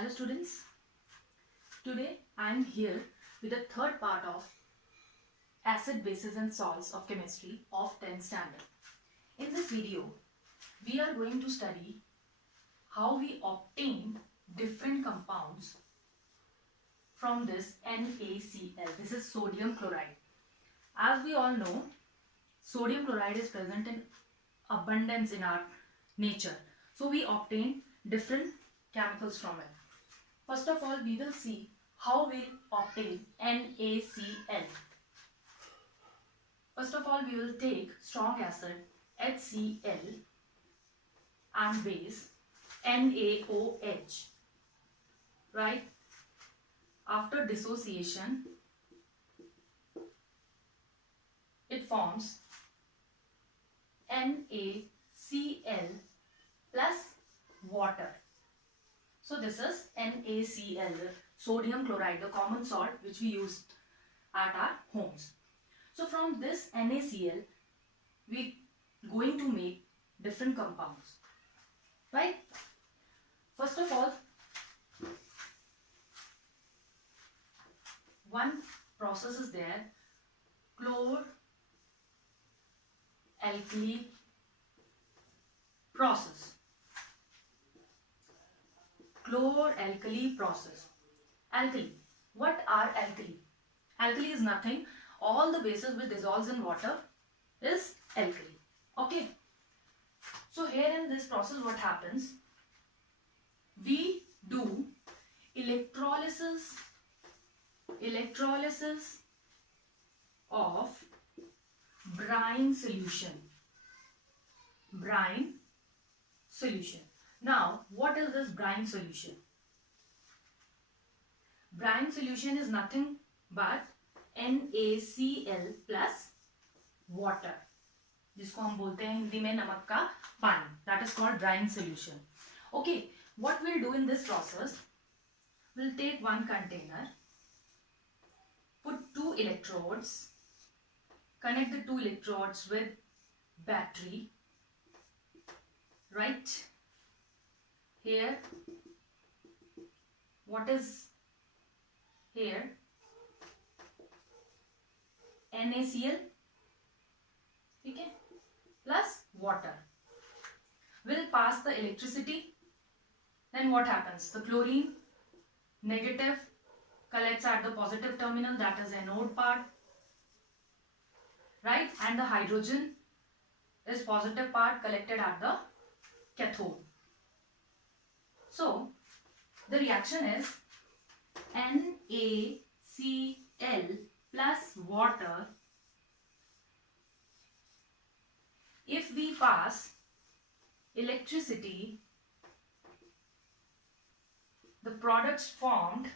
Hello students, today I am here with the third part of acid, bases and salts of chemistry of 10th standard. In this video, we are going to study how we obtain different compounds from this NaCl. This is sodium chloride. As we all know, sodium chloride is present in abundance in our nature. So we obtain different chemicals from it. First of all, we will see how we'll obtain NaCl. First of all, we will take strong acid HCl and base NaOH. Right? After dissociation, it forms NaCl plus water. So this is NaCl, sodium chloride, the common salt which we use at our homes. So from this NaCl, we going to make different compounds, right? First of all, one process is there, chlor-alkali process. Chlor-alkali process. Alkali. What are alkali? Alkali is nothing. All the bases which dissolves in water is alkali. Okay. So here in this process what happens? We do electrolysis of brine solution. Brine solution. Now, what is this brine solution? Brine solution is nothing but NaCl plus water, जिसको हम बोलते हैं हिंदी में नमक का पानी. That is called brine solution. Okay, what we'll do in this process? We'll take one container, put two electrodes, connect the two electrodes with battery, right? Here, what is here? NaCl, okay, plus water. Will pass the electricity. Then what happens? The chlorine negative collects at the positive terminal, that is anode part, right? And the hydrogen is positive part collected at the cathode. So, the reaction is NaCl plus water. If we pass electricity, the products formed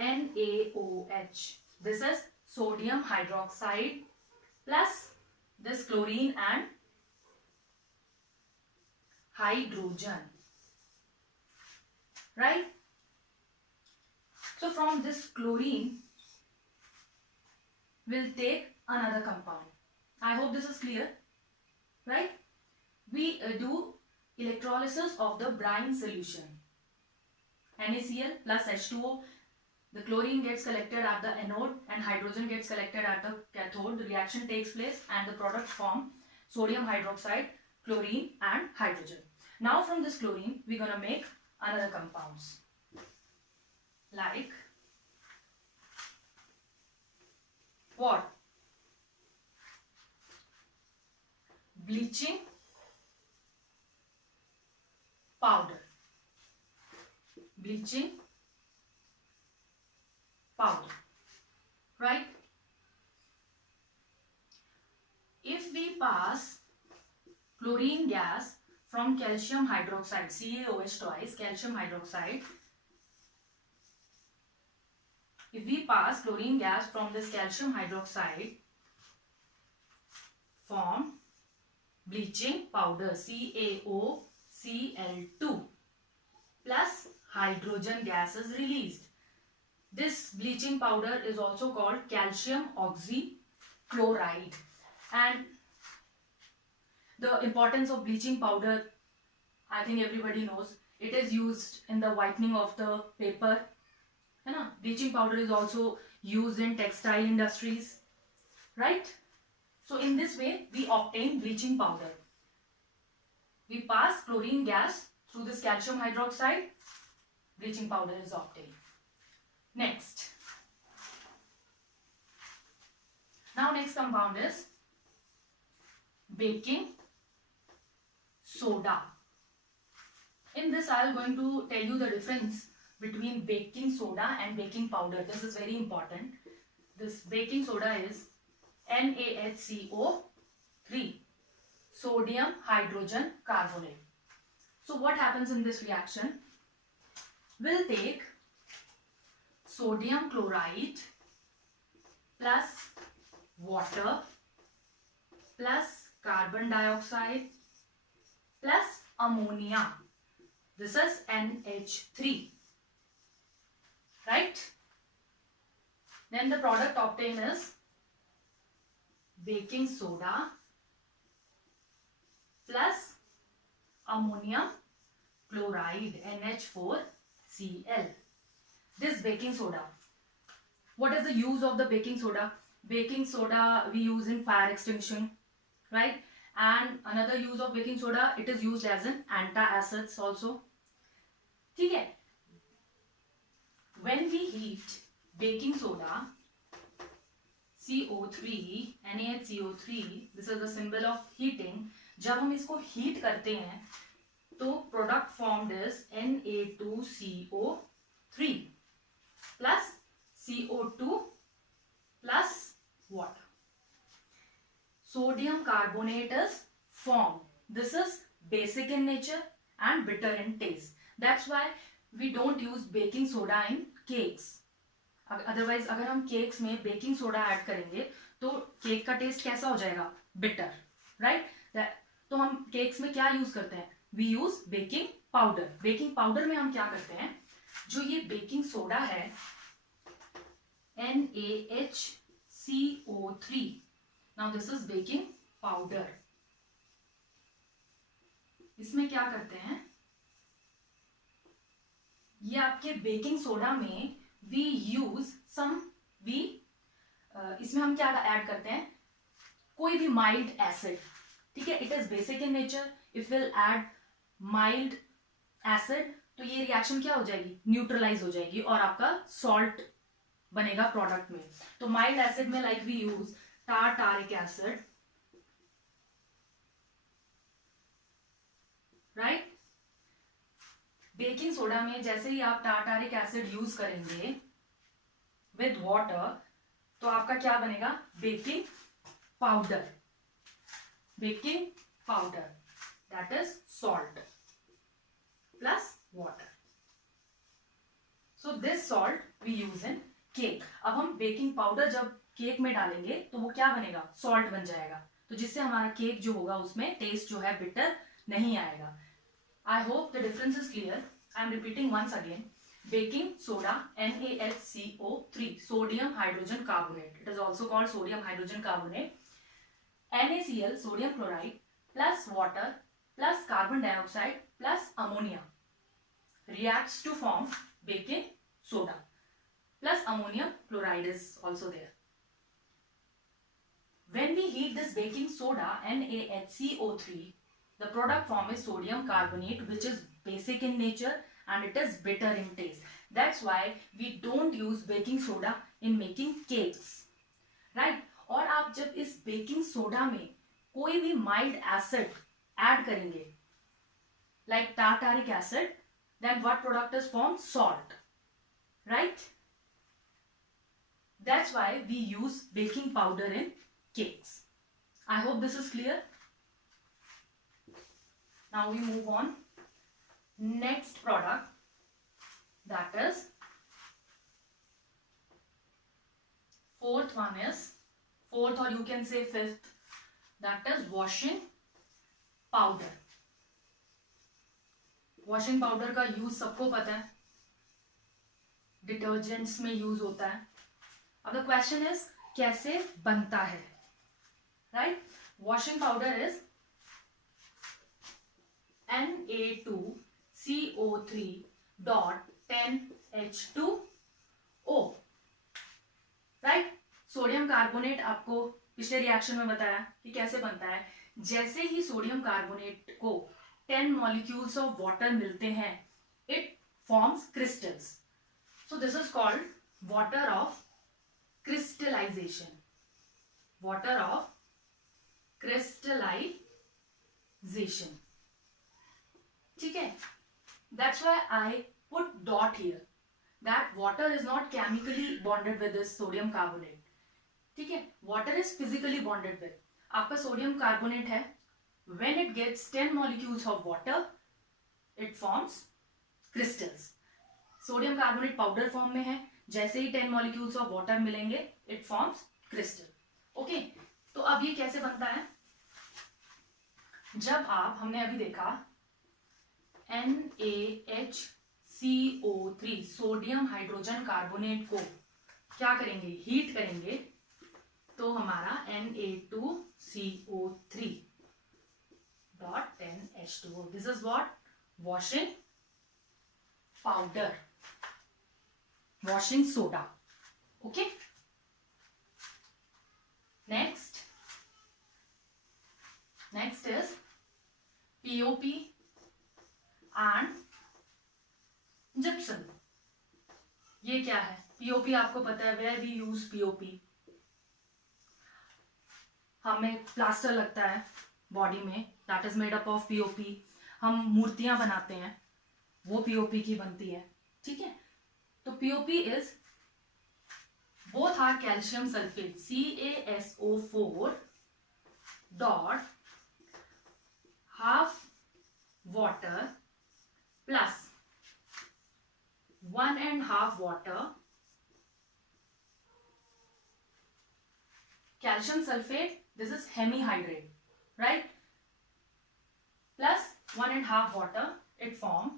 NaOH. This is sodium hydroxide plus this chlorine and hydrogen, right? So from this chlorine, we'll take another compound. I hope this is clear, right? We do electrolysis of the brine solution. NaCl plus H2O, the chlorine gets collected at the anode and hydrogen gets collected at the cathode. The reaction takes place and the products form sodium hydroxide, chlorine and hydrogen. Now from this chlorine, we're going to make another compounds like what? Bleaching powder. Bleaching powder, right? If we pass chlorine gas from calcium hydroxide, CaOH twice, calcium hydroxide. If we pass chlorine gas from this calcium hydroxide, form bleaching powder, CaOCl2 plus hydrogen gas is released. This bleaching powder is also called calcium oxychloride. And the importance of bleaching powder, I think everybody knows. It is used in the whitening of the paper, है ना. Bleaching powder is also used in textile industries, right? So in this way we obtain bleaching powder. We pass chlorine gas through this calcium hydroxide, bleaching powder is obtained. Next, now next compound is baking soda. In this I am going to tell you the difference between baking soda and baking powder. This is very important. This baking soda is NaHCO3, sodium hydrogen carbonate. So what happens in this reaction? We'll take sodium chloride plus water plus carbon dioxide plus ammonia. This is NH3, right? Then the product obtained is baking soda plus ammonium chloride, NH4Cl. This baking soda, what is the use of the baking soda? Baking soda we use in fire extinction, right? And another use of baking soda, it is used as an antacids also. ठीक है? When we heat baking soda, CO3, NaHCO3, this is the symbol of heating. जब हम इसको heat करते हैं तो product formed is Na2CO3 plus CO2 plus water. Sodium carbonate is formed. This is basic in nature and bitter in taste. That's why we don't use baking soda in cakes. Otherwise अगर हम cakes में baking soda add करेंगे तो cake का taste कैसा हो जाएगा? Bitter, right? तो हम cakes में क्या use करते हैं? We use baking powder. Baking powder में हम क्या करते हैं? जो ये baking soda है NaHCO3. Now this is baking powder. इसमें क्या करते हैं? ये आपके बेकिंग सोडा में we use some इसमें हम क्या ऐड करते हैं? कोई भी माइल्ड एसिड, ठीक है? It is basic in nature. If will add mild acid तो ये रिएक्शन क्या हो जाएगी? न्यूट्रलाइज हो जाएगी और आपका सॉल्ट बनेगा प्रोडक्ट में. तो माइल्ड एसिड में like we use tartaric acid, right? Baking soda में जैसे ही आप टार्टारिक एसिड यूज करेंगे विद वाटर तो आपका क्या बनेगा? Baking powder. Baking powder that is salt plus water. So this salt we use in cake. अब हम बेकिंग पाउडर जब केक में डालेंगे तो वो क्या बनेगा? सॉल्ट बन जाएगा. तो जिससे हमारा केक जो होगा उसमें टेस्ट जो है बिटर नहीं आएगा. I hope the difference is clear. I am repeating once again. Baking soda, NaHCO3, sodium hydrogen carbonate. It is also called sodium hydrogen carbonate. NaCl, sodium chloride, plus water, plus carbon dioxide, plus ammonia reacts to form baking soda. Plus ammonium chloride is also there. When we heat this baking soda, NaHCO3, the product form is sodium carbonate, which is basic in nature and it is bitter in taste. That's why we don't use baking soda in making cakes, right? और आप जब इस baking soda में कोई भी mild acid add करेंगे, like tartaric acid, then what product is formed? Salt, right? That's why we use baking powder in cakes. I hope this is clear. Now we move on. Next product, that is fourth or you can say fifth, that is washing powder. Washing powder का use सबको पता है, detergents में use होता है. अब the question is कैसे बनता है, right? Washing powder is Na2 CO3 dot 10H2O, right. Sodium carbonate आपको पिछले रिएक्शन में बताया कि कैसे बनता है। जैसे ही सोडियम कार्बोनेट को 10 मॉलिक्यूल्स ऑफ वाटर मिलते हैं, it forms crystals. So this is called water of crystallization, water of crystallization, ठीक है। That's why I put dot here that water is not chemically bonded with this sodium carbonate, ठीक है। water is physically bonded with, आपका sodium carbonate है, when it gets 10 molecules of water it forms crystals। Sodium carbonate powder form में है, जैसे ही 10 molecules of water मिलेंगे it forms crystal, okay. तो अब ये कैसे बनता है, जब आप, हमने अभी देखा NaHCO3 सोडियम हाइड्रोजन कार्बोनेट को क्या करेंगे, हीट करेंगे, तो हमारा Na2CO3 dot 10H2O, this is what, washing powder, washing soda, okay. Next is POP and gypsum. ये क्या है, POP आपको पता है, वेयर वी यूज POP, हमें प्लास्टर लगता है बॉडी में, that is made up of POP। हम मूर्तियां बनाते हैं, वो POP की बनती है, ठीक है। तो POP is, both are calcium sulphate CaSO4 dot half water plus 1.5 water, calcium sulfate, this is hemihydrate, right, plus 1.5 water, it form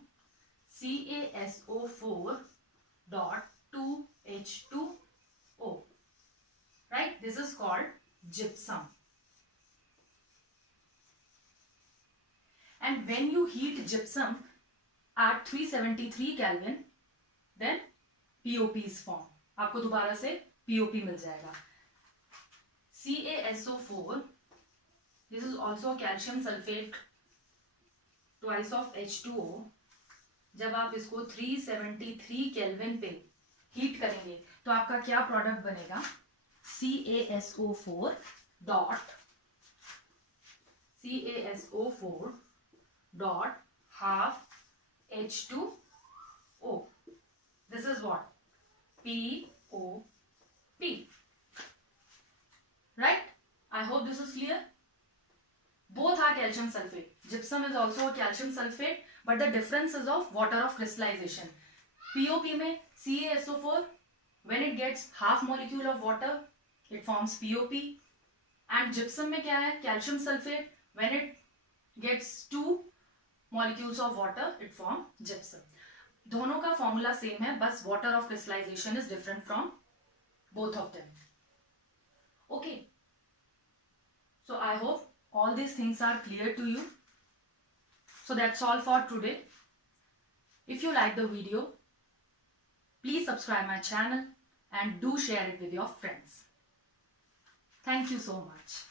CaSO4 dot 2H2O, right, this is called gypsum. And when you heat gypsum at 373 Kelvin, then POP is formed. आपको दोबारा से POP मिल जाएगा। CaSO4, this is also a calcium sulfate twice of H2O। जब आप इसको 373 kelvin पे heat करेंगे तो आपका क्या प्रोडक्ट बनेगा, CaSO4 dot half H2O, this is what, POP, right? I hope this is clear. Both are calcium sulfate. Gypsum is also a calcium sulfate, but the difference is of water of crystallization. POP में CaSO4, when it gets half molecule of water it forms POP, and gypsum में क्या है, calcium sulfate, when it gets 2 molecules of water it form gypsum। दोनों का formula same है, बस water of crystallization is different from both of them, okay। So I hope all these things are clear to you. So that's all for today. If you like the video, please subscribe my channel and do share it with your friends. Thank you so much.